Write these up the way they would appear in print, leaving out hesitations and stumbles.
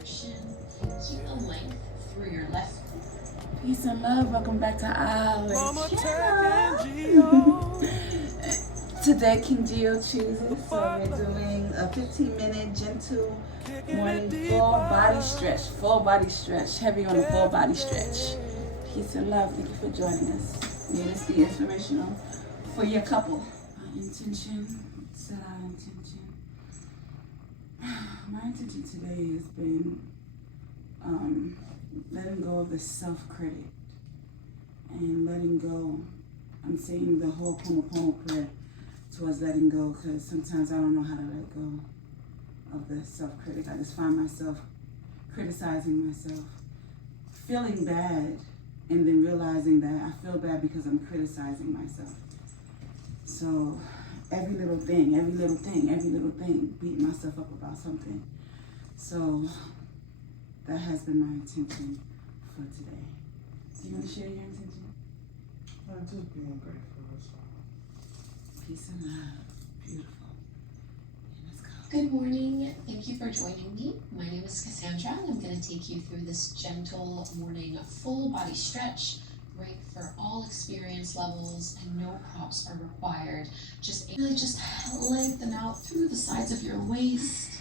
your shin. Keep the length through your left. Peace and love. Welcome back to our channel. Today, King Gio chooses, so we're doing a 15-minute gentle morning full body stretch, heavy on the full body stretch. Peace and love. Thank you for joining us. May this be inspirational for your couple. Intention, set our intention. My intention today has been letting go of the self-critic and letting go. I'm saying the whole Pomo prayer towards letting go, because sometimes I don't know how to let go of the self-critic. I just find myself criticizing myself, feeling bad, and then realizing that I feel bad because I'm criticizing myself. So every little thing, beating myself up about something. So that has been my intention for today. Do you want to share your intention? Just being grateful, that's all. Peace and love. Beautiful. Let's go. Good morning. Thank you for joining me. My name is Cassandra, and I'm going to take you through this gentle morning full body stretch. Great for all experience levels, and no props are required. Just lengthen out through the sides of your waist.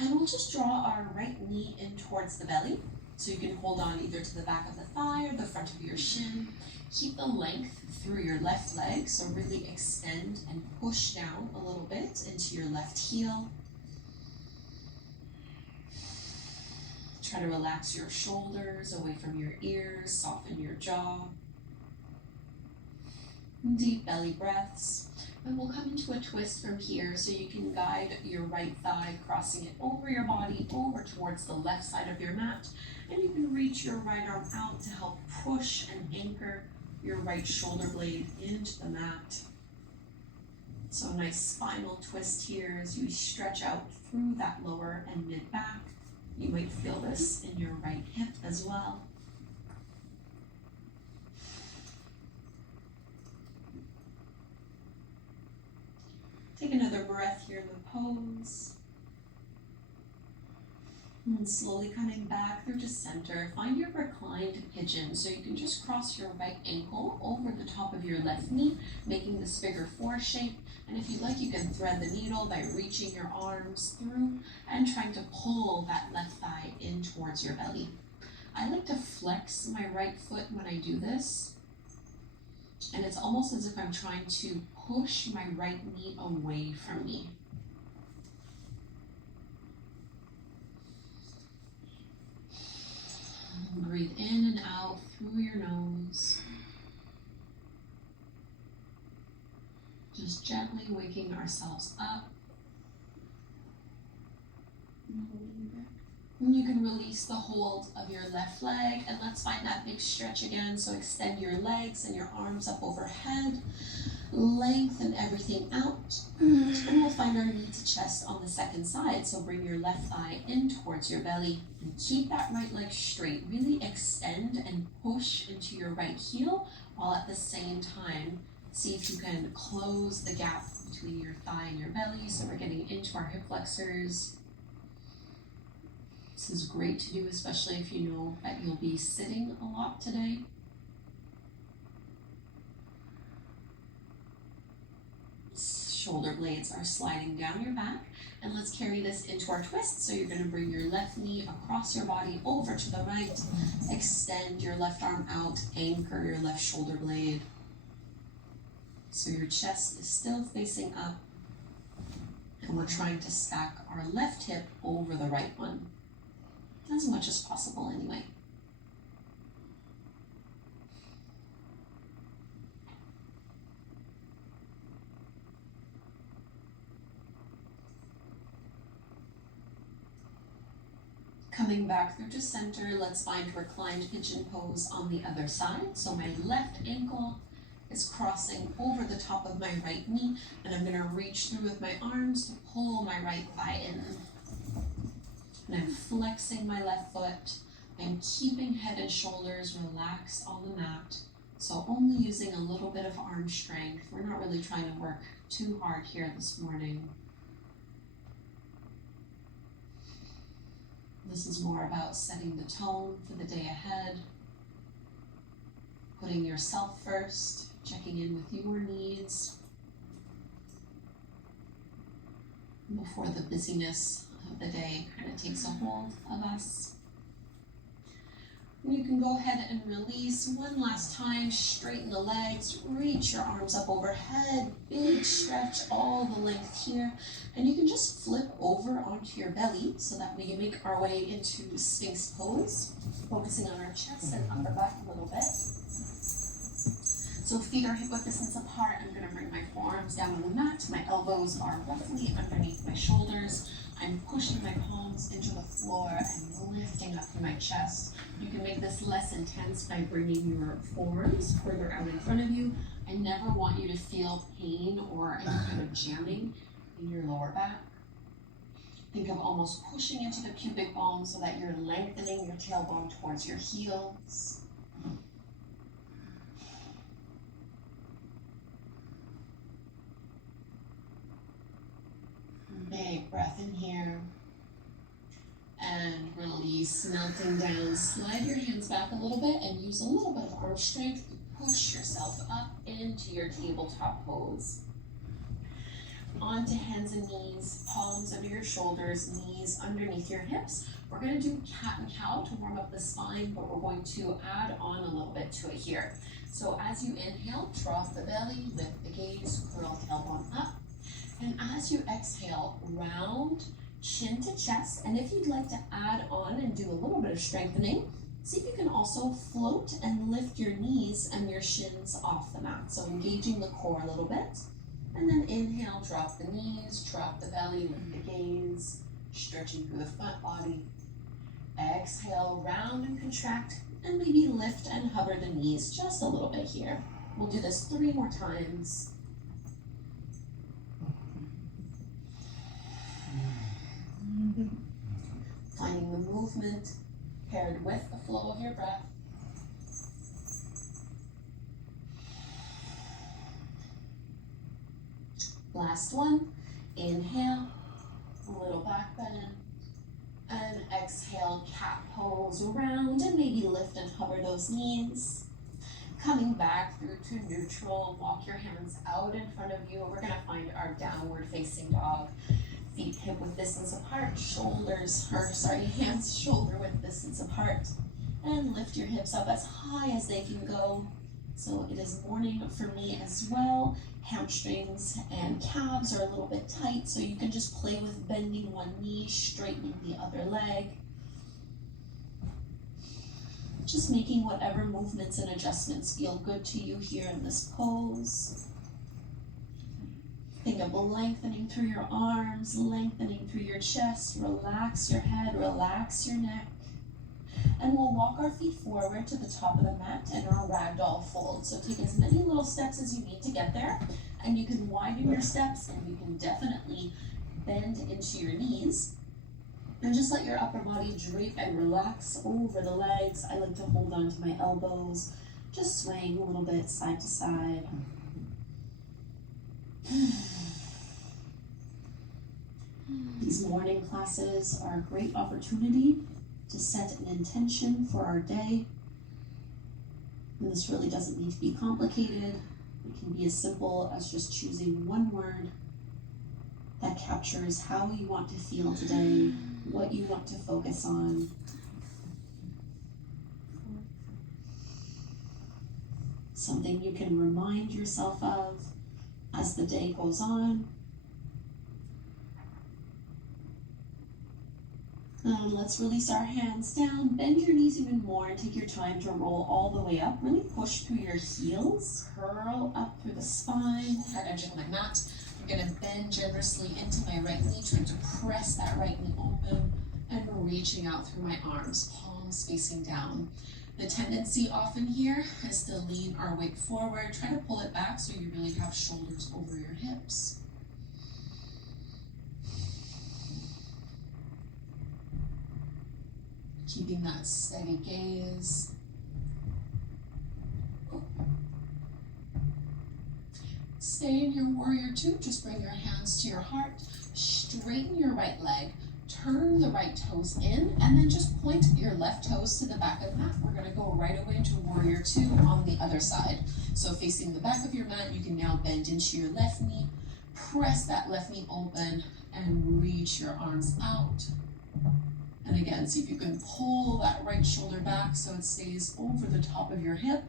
And we'll just draw our right knee in towards the belly. So you can hold on either to the back of the thigh or the front of your shin. Keep the length through your left leg, so really extend and push down a little bit into your left heel. Try to relax your shoulders away from your ears, soften your jaw. Deep belly breaths. And we'll come into a twist from here, so you can guide your right thigh, crossing it over your body, over towards the left side of your mat. And you can reach your right arm out to help push and anchor your right shoulder blade into the mat. So a nice spinal twist here as you stretch out through that lower and mid back. You might feel this in your right hip as well. Take another breath here in the pose. And slowly coming back through to center, find your reclined pigeon. So you can just cross your right ankle over the top of your left knee, making this figure four shape. And if you like, you can thread the needle by reaching your arms through and trying to pull that left thigh in towards your belly. I like to flex my right foot when I do this. And it's almost as if I'm trying to push my right knee away from me. Breathe in and out through your nose. Just gently waking ourselves up. And you can release the hold of your left leg, and let's find that big stretch again. So extend your legs and your arms up overhead. Lengthen everything out. And we'll find our knee to chest on the second side. So bring your left thigh in towards your belly and keep that right leg straight. Really extend and push into your right heel, while at the same time, see if you can close the gap between your thigh and your belly. So we're getting into our hip flexors. This is great to do, especially if you know that you'll be sitting a lot today. Shoulder blades are sliding down your back, and let's carry this into our twist. So you're going to bring your left knee across your body over to the right, extend your left arm out, anchor your left shoulder blade. So your chest is still facing up, and we're trying to stack our left hip over the right one, as much as possible anyway. Coming back through to center, let's find reclined pigeon pose on the other side. So my left ankle is crossing over the top of my right knee, and I'm going to reach through with my arms to pull my right thigh in. And I'm flexing my left foot. I'm keeping head and shoulders relaxed on the mat. So only using a little bit of arm strength. We're not really trying to work too hard here this morning. This is more about setting the tone for the day ahead, putting yourself first, checking in with your needs before the busyness of the day kind of takes a hold of us. And you can go ahead and release one last time, straighten the legs, reach your arms up overhead, big stretch all the length here, and you can just flip over onto your belly so that we can make our way into Sphinx pose, focusing on our chest and upper back a little bit. So feet are hip width distance apart. I'm going to bring my forearms down on the mat. My elbows are roughly underneath my shoulders. I'm pushing my palms into the floor and lifting up through my chest. You can make this less intense by bringing your forearms further out in front of you. I never want you to feel pain or any kind of jamming in your lower back. Think of almost pushing into the pubic bone so that you're lengthening your tailbone towards your heels. Big breath in here. And release, melting down. Slide your hands back a little bit and use a little bit of arm strength to push yourself up into your tabletop pose. Onto hands and knees, palms under your shoulders, knees underneath your hips. We're going to do cat and cow to warm up the spine, but we're going to add on a little bit to it here. So as you inhale, drop the belly, lift the gaze, curl tailbone up. And as you exhale, round chin to chest, and if you'd like to add on and do a little bit of strengthening, see if you can also float and lift your knees and your shins off the mat. So engaging the core a little bit, and then inhale, drop the knees, drop the belly, lift the gaze, stretching through the front body. Exhale, round and contract, and maybe lift and hover the knees just a little bit here. We'll do this 3 more times. Finding the movement paired with the flow of your breath. Last one. Inhale, a little back bend, and exhale, cat pose around, and maybe lift and hover those knees. Coming back through to neutral, walk your hands out in front of you. We're going to find our downward facing dog. Feet hip width distance apart, hands shoulder width distance apart. And lift your hips up as high as they can go. So it is morning for me as well. Hamstrings and calves are a little bit tight, so you can just play with bending one knee, straightening the other leg. Just making whatever movements and adjustments feel good to you here in this pose. Think of lengthening through your arms, lengthening through your chest. Relax your head, relax your neck. And we'll walk our feet forward to the top of the mat in our ragdoll fold. So take as many little steps as you need to get there. And you can widen your steps, and you can definitely bend into your knees. And just let your upper body drape and relax over the legs. I like to hold on to my elbows, just swaying a little bit side to side. These morning classes are a great opportunity to set an intention for our day. And this really doesn't need to be complicated. It can be as simple as just choosing one word that captures how you want to feel today, what you want to focus on. Something you can remind yourself of as the day goes on. And let's release our hands down, bend your knees even more, and take your time to roll all the way up. Really push through your heels, curl up through the spine, head edge of my mat. I'm gonna bend generously into my right knee, trying to press that right knee open, and reaching out through my arms, palms facing down. The tendency often here is to lean our weight forward. Try to pull it back so you really have shoulders over your hips. Keeping that steady gaze. Stay in your warrior two. Just bring your hands to your heart. Straighten your right leg. turn the right toes in and then just point your left toes to the back of the mat. We're gonna go right away to warrior two on the other side. So facing the back of your mat, you can now bend into your left knee, press that left knee open and reach your arms out. And again, see if you can pull that right shoulder back so it stays over the top of your hip.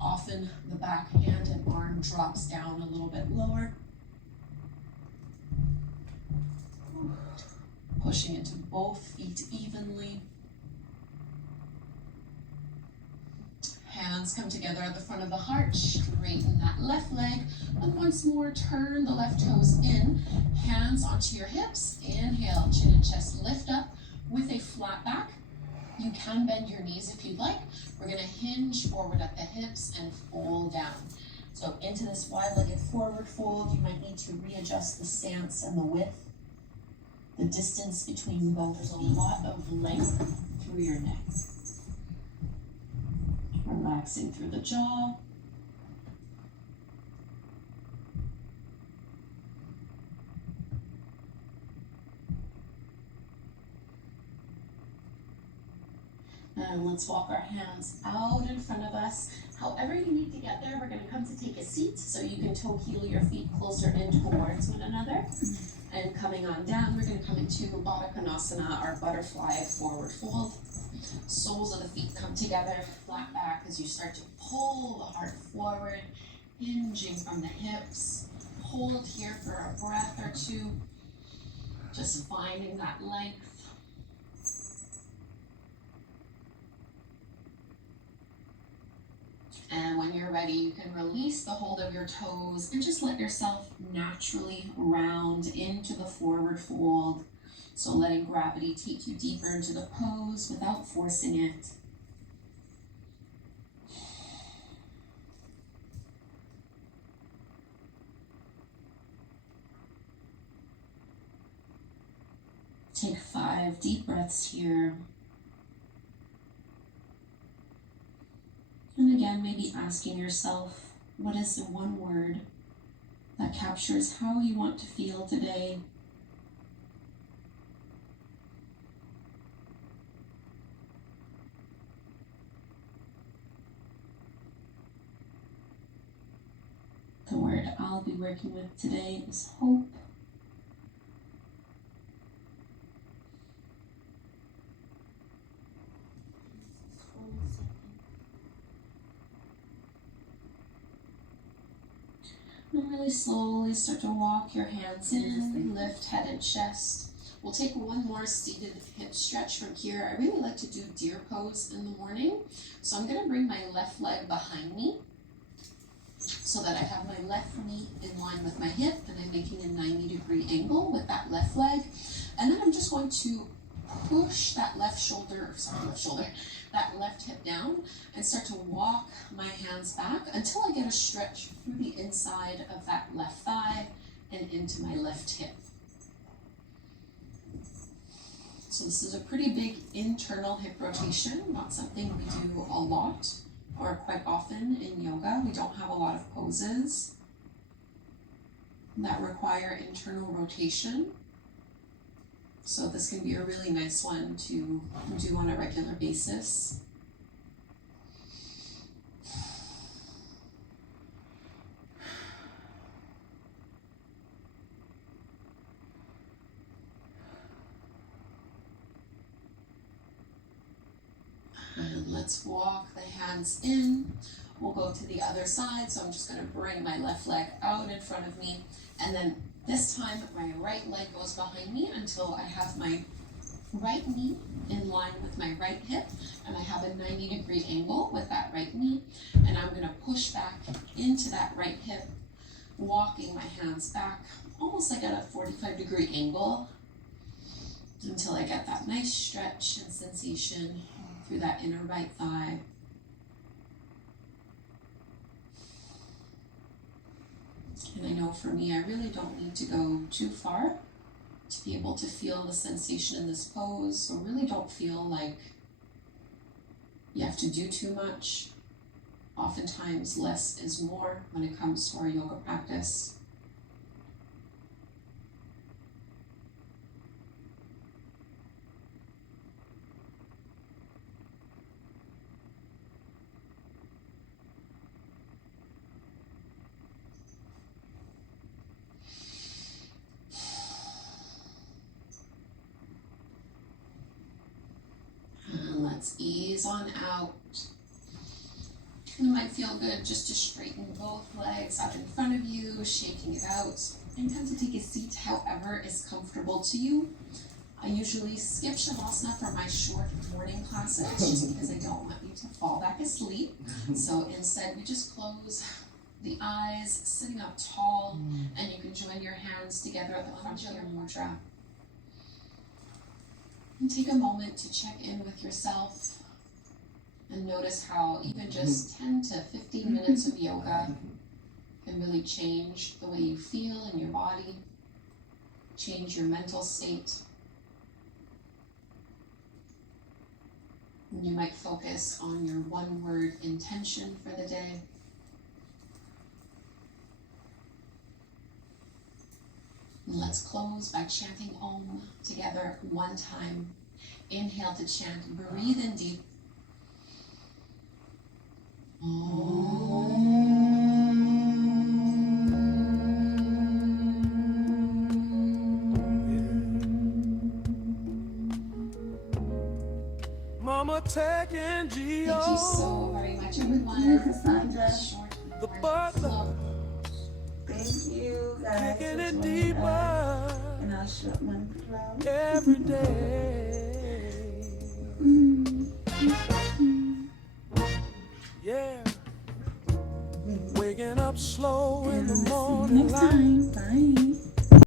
Often the back hand and arm drops down a little bit lower. Pushing into both feet evenly. Hands come together at the front of the heart, straighten that left leg, and once more turn the left toes in, hands onto your hips, inhale, chin and chest lift up with a flat back. You can bend your knees if you'd like. We're gonna hinge forward at the hips and fold down. So into this wide-legged forward fold, you might need to readjust the stance and the width. The distance between both. There's a lot of length through your neck. Relaxing through the jaw. And let's walk our hands out in front of us. However you need to get there, we're going to come to take a seat so you can toe heel your feet closer in towards one another. And coming on down, we're going to come into Baddha Konasana, our butterfly forward fold. Soles of the feet come together, flat back as you start to pull the heart forward, hinging from the hips. Hold here for a breath or two, just finding that length. And when you're ready, you can release the hold of your toes and just let yourself naturally round into the forward fold. So letting gravity take you deeper into the pose without forcing it. Take 5 deep breaths here. And again, maybe asking yourself, what is the one word that captures how you want to feel today? The word I'll be working with today is hope. And really slowly start to walk your hands in, lift head and chest. We'll take one more seated hip stretch from here. I really like to do deer pose in the morning. So I'm gonna bring my left leg behind me so that I have my left knee in line with my hip and I'm making a 90-degree angle with that left leg. And then I'm just going to push that that left hip down and start to walk my hands back until I get a stretch through the inside of that left thigh and into my left hip. So this is a pretty big internal hip rotation, not something we do a lot or quite often in yoga. We don't have a lot of poses that require internal rotation. So this can be a really nice one to do on a regular basis. And let's walk the hands in. We'll go to the other side. So I'm just going to bring my left leg out in front of me. And then this time my right leg goes behind me until I have my right knee in line with my right hip. And I have a 90-degree angle with that right knee. And I'm going to push back into that right hip, walking my hands back almost like at a 45-degree angle until I get that nice stretch and sensation through that inner right thigh. And I know for me, I really don't need to go too far to be able to feel the sensation in this pose. So really don't feel like you have to do too much. Oftentimes less is more when it comes to our yoga practice. let's ease on out. And it might feel good just to straighten both legs up in front of you, shaking it out, and come to take a seat however is comfortable to you. I usually skip Shavasana for my short morning classes just because I don't want you to fall back asleep. So instead we just close the eyes, sitting up tall, and you can join your hands together at the front of your mudra. And take a moment to check in with yourself and notice how even just 10 to 15 minutes of yoga can really change the way you feel in your body, change your mental state. And you might focus on your one-word intention for the day. And let's close by chanting Om together one time. Inhale to chant. Breathe in deep. Mama TEC Gio. Thank you so very much, everyone. Thank you, Cassandra. The butler. Thank you, guys. Taking for it joining us deeper in our short one flow. every day.